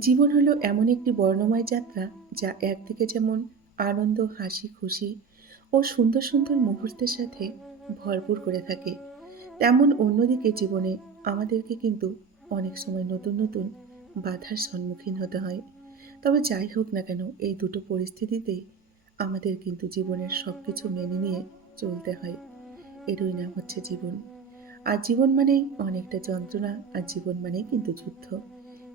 জীবন হলো এমন একটি বর্ণময় যাত্রা যা একদিকে যেমন আনন্দ, হাসি, খুশি ও সুন্দর সুন্দর মুহূর্তের সাথে ভরপুর করে থাকে, তেমন অন্যদিকে জীবনে আমাদেরকে কিন্তু অনেক সময় নতুন নতুন বাধার সম্মুখীন হতে হয়। তবে যাই হোক না কেন, এই দুটো পরিস্থিতিতেই আমাদের কিন্তু জীবনের সব কিছু মেনে নিয়ে চলতে হয়। এরই নাম হচ্ছে জীবন। আর জীবন মানেই অনেকটা যন্ত্রণা, আর জীবন মানেই কিন্তু যুদ্ধ।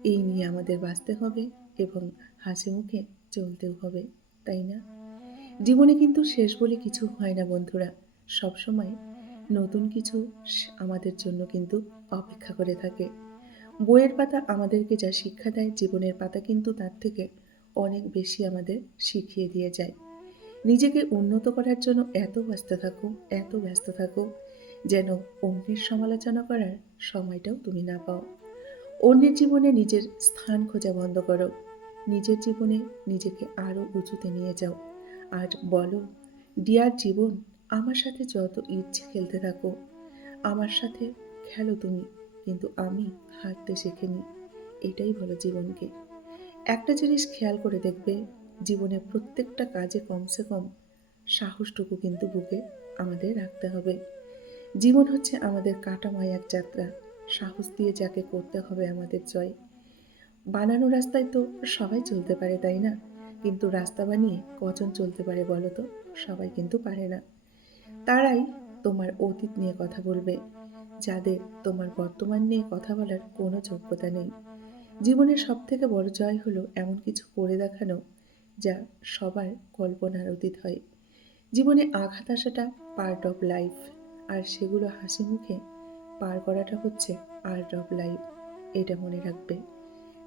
এই নিয়ে আমাদের বাঁচতে হবে এবং হাসি মুখে চলতেও হবে, তাই না? জীবনে কিন্তু শেষ বলে কিছু হয় না বন্ধুরা। সবসময় নতুন কিছু আমাদের জন্য কিন্তু অপেক্ষা করে থাকে। বইয়ের পাতা আমাদেরকে যা শিক্ষা দেয়, জীবনের পাতা কিন্তু তার থেকে অনেক বেশি আমাদের শিখিয়ে দিয়ে যায়। নিজেকে উন্নত করার জন্য এত ব্যস্ত থাকো, যেন অন্যের সমালোচনা করার সময়টাও তুমি না পাও। অন্যের জীবনে নিজের স্থান খোঁজা বন্ধ করো। নিজের জীবনে নিজেকে আরো উঁচুতে নিয়ে যাও। আর বলো, ডিয়ার জীবন, আমার সাথে যত ইচ্ছে খেলতে থাকো। আমার সাথে খেলো তুমি, কিন্তু আমি হারতে শেখিনি। এটাই বলো জীবনকে। একটা জিনিস খেয়াল করে দেখবে, জীবনের প্রত্যেকটা কাজে কমসে কম সাহসটুকু কিন্তু বুকে আমাদের রাখতে হবে। জীবন হচ্ছে আমাদের কাটাময় এক যাত্রা। সাহস দিয়ে যাকে করতে হবে আমাদের জয়। বানানো রাস্তায় তো সবাই চলতে পারে, তাই না? কিন্তু রাস্তা বানিয়ে কজন চলতে পারে বলো তো? সবাই কিন্তু পারে না। তারাই তোমার অতীত নিয়ে কথা বলবে, যাদের তোমার বর্তমান নিয়ে কথা বলার কোনো যোগ্যতা নেই। জীবনের সবথেকে বড় জয় হলো এমন কিছু করে দেখানো যা সবার কল্পনার অতীত হয়। জীবনে আঘাত আসাটা পার্ট অফ লাইফ, আর সেগুলো হাসি মুখে পার করাটা হচ্ছে আর্ট অফ লাইফ। এটা মনে রাখবে।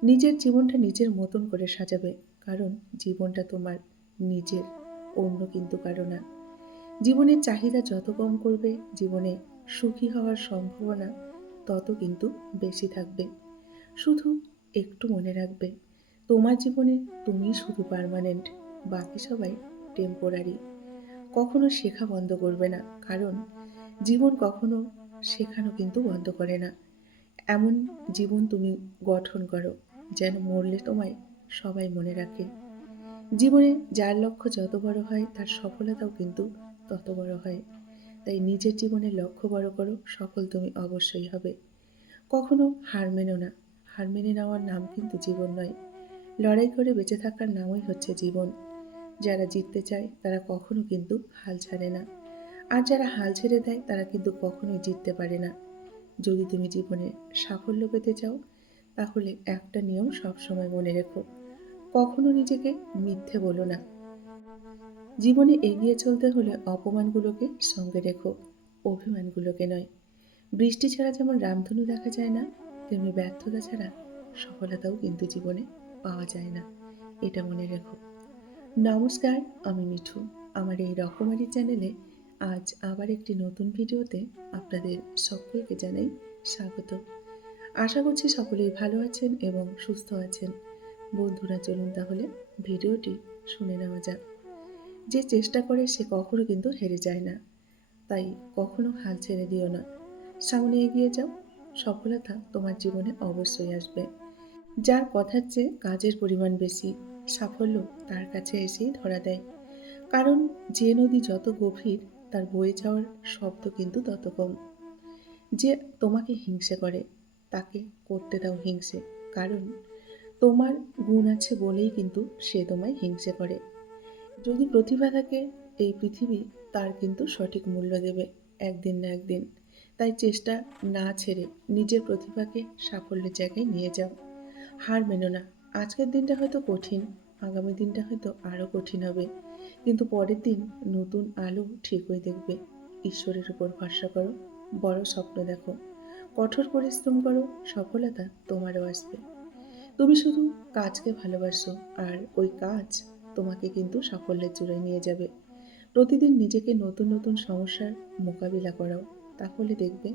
নিজের জীবনটা নিজের মতন করে সাজাবে, কারণ জীবনটা তোমার নিজের, অন্য কিন্তু কারো না। জীবনের চাহিদা যত কম করবে, জীবনে সুখী হওয়ার সম্ভাবনা তত কিন্তু বেশি থাকবে। শুধু একটু মনে রাখবে, তোমার জীবনে তুমি শুধু পার্মানেন্ট, বাকি সবাই টেম্পোরারি। কখনো শেখা বন্ধ করবে না, কারণ জীবন কখনো শেখানো কিন্তু বন্ধ করে না। এমন জীবন তুমি গঠন করো যেন মরলে তোমায় সবাই মনে রাখে। জীবনে যার লক্ষ্য যত বড় হয়, তার সফলতাও কিন্তু তত বড় হয়। তাই নিজের জীবনের লক্ষ্য বড় করো, সফল তুমি অবশ্যই হবে। কখনো হার মেনো না। হার মেনে নেওয়ার নাম কিন্তু জীবন নয়। লড়াই করে বেঁচে থাকার নামই হচ্ছে জীবন। যারা জিততে চায় তারা কখনো কিন্তু হাল ছাড়ে না। আর যারা হাল ছেড়ে দেয় তারা কিন্তু কখনোই জিততে পারে না। যদি তুমি জীবনে সাফল্য পেতে চাও, তাহলে একটা নিয়ম সবসময় মনে রেখো, কখনো নিজেকে মিথ্যে বলো না। জীবনে এগিয়ে চলতে হলে অপমানগুলোকে সঙ্গে রেখো, অভিমানগুলোকে নয়। বৃষ্টি ছাড়া যেমন রামধনু দেখা যায় না, তেমনি ব্যর্থতা ছাড়া সফলতাও কিন্তু জীবনে পাওয়া যায় না। এটা মনে রেখো। নমস্কার, আমি মিঠু। আমার এই রকমারি চ্যানেলে আজ আবার একটি নতুন ভিডিওতে আপনাদের সকলকে জানাই স্বাগত। আশা করছি সকলেই ভালো আছেন এবং সুস্থ আছেন। বন্ধুরা, চলুন তাহলে ভিডিওটি শুনে নেওয়া যাক। যে চেষ্টা করে সে কখনো কিন্তু হেরে যায় না। তাই কখনো হাল ছেড়ে দিও না। সামনে এগিয়ে যাও। সফলতা তোমার জীবনে অবশ্যই আসবে। যার কথার চেয়ে কাজের পরিমাণ বেশি, সাফল্য তার কাছে এসেই ধরা দেয়। কারণ যে নদী যত গভীর, তার বয়ে যাওয়ার শব্দ কিন্তু তত কম। যে তোমাকে হিংসে করে, তাকে করতে দাও হিংসে। কারণ তোমার গুণ আছে বলেই কিন্তু সে তোমায় হিংসে করে। যদি প্রতিভা থাকে, এই পৃথিবী তার কিন্তু সঠিক মূল্য দেবে একদিন না একদিন। তাই চেষ্টা না ছেড়ে নিজের প্রতিভাকে সাফল্যের জায়গায় নিয়ে যাও। হার মেনো না। আজকের দিনটা হয়তো কঠিন, আগামী দিনটা হয়তো আরও কঠিন হবে, কিন্তু পরের দিন নতুন আলো ঠিকই দেখবে। ঈশ্বরের উপর ভরসা করো, বড় স্বপ্ন দেখো, কঠোর পরিশ্রম করো, সফলতা তোমারও আসবে। তুমি শুধু কাজকে ভালোবাসো, আর ওই কাজ তোমাকে কিন্তু সাফল্যের চূড়ায় নিয়ে যাবে। প্রতিদিন নিজেকে নতুন নতুন সমস্যার মোকাবিলা করাও, তাহলে দেখবে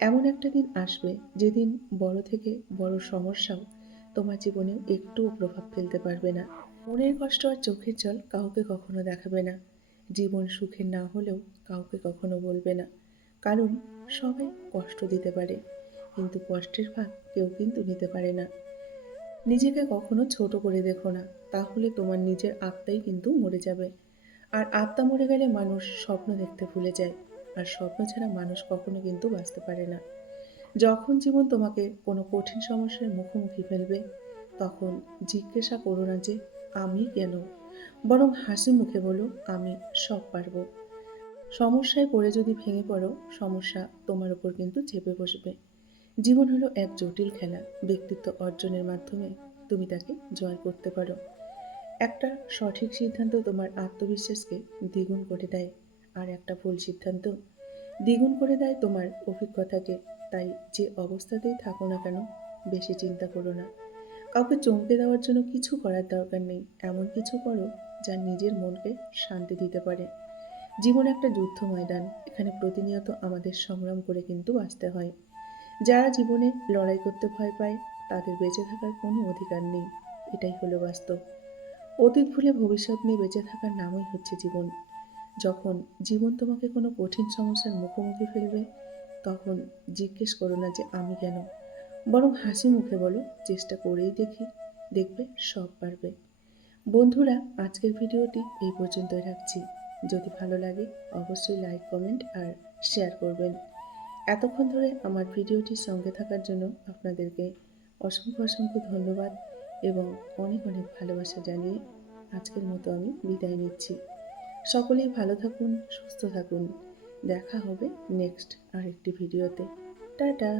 এমন একটা দিন আসবে যেদিন বড় থেকে বড় সমস্যাও তোমার জীবনে একটুও প্রভাব ফেলতে পারবে না। মনের কষ্ট আর চোখের জল কাউকে কখনো দেখাবে না। জীবন সুখের না হলেও কাউকে কখনো বলবে না। কারণ সবাই কষ্ট দিতে পারে, কিন্তু কষ্টের ভাগ কেউ কিন্তু নিতে পারে না। নিজেকে কখনো ছোট করে দেখো না, তাহলে তোমার নিজের আত্মাই কিন্তু মরে যাবে। আর আত্মা মরে গেলে মানুষ স্বপ্ন দেখতে ভুলে যায়, আর স্বপ্ন ছাড়া মানুষ কখনো কিন্তু বাঁচতে পারে না। যখন জীবন তোমাকে কোনো কঠিন সমস্যার মুখোমুখি ফেলবে, তখন জিজ্ঞাসা করো না যে আমি কেন, বরং হাসি মুখে বলো আমি সব পারবো। সমস্যায় পড়ে যদি ভেঙে পড়ো, সমস্যা তোমার উপর কিন্তু চেপে বসবে। জীবন হলো এক জটিল খেলা, ব্যক্তিত্ব অর্জনের মাধ্যমে তুমি তাকে জয় করতে পারো। একটা সঠিক সিদ্ধান্ত তোমার আত্মবিশ্বাসকে দ্বিগুণ করে দেয়, আর একটা ভুল সিদ্ধান্ত দ্বিগুণ করে দেয় তোমার অভিজ্ঞতাকে। তাই যে অবস্থাতেই থাকো না কেন, বেশি চিন্তা করো না। কাউকে চমকে দেওয়ার জন্য কিছু করার দরকার নেই, এমন কিছু করো যা নিজের মনকে শান্তি দিতে পারে। জীবন একটা যুদ্ধ ময়দান, এখানে প্রতিনিয়ত আমাদের সংগ্রাম করে কিন্তু বাঁচতে হয়। যারা জীবনে লড়াই করতে ভয় পায়, তাদের বেঁচে থাকার কোনো অধিকার নেই। এটাই হলো বাস্তব। অতীত ভুলে ভবিষ্যৎ নিয়ে বেঁচে থাকার নামই হচ্ছে জীবন। যখন জীবন তোমাকে কোনো কঠিন সমস্যার মুখোমুখি ফেলবে, তখন জিজ্ঞেস করো না যে আমি কেন, বরং হাসি মুখে বলো চেষ্টা করেই দেখি, দেখবে সব পারবে। বন্ধুরা, আজকের ভিডিওটি এই পর্যন্তই রাখছি। যদি ভালো লাগে অবশ্যই লাইক, কমেন্ট আর শেয়ার করবেন। এতক্ষণ ধরে আমার ভিডিওটির সঙ্গে থাকার জন্য আপনাদেরকে অসংখ্য অসংখ্য ধন্যবাদ এবং অনেক অনেক ভালোবাসা জানিয়ে আজকের মতো আমি বিদায় নিচ্ছি। সকলেই ভালো থাকুন, সুস্থ থাকুন। দেখা হবে নেক্সট আরেকটি ভিডিওতে। টাটা।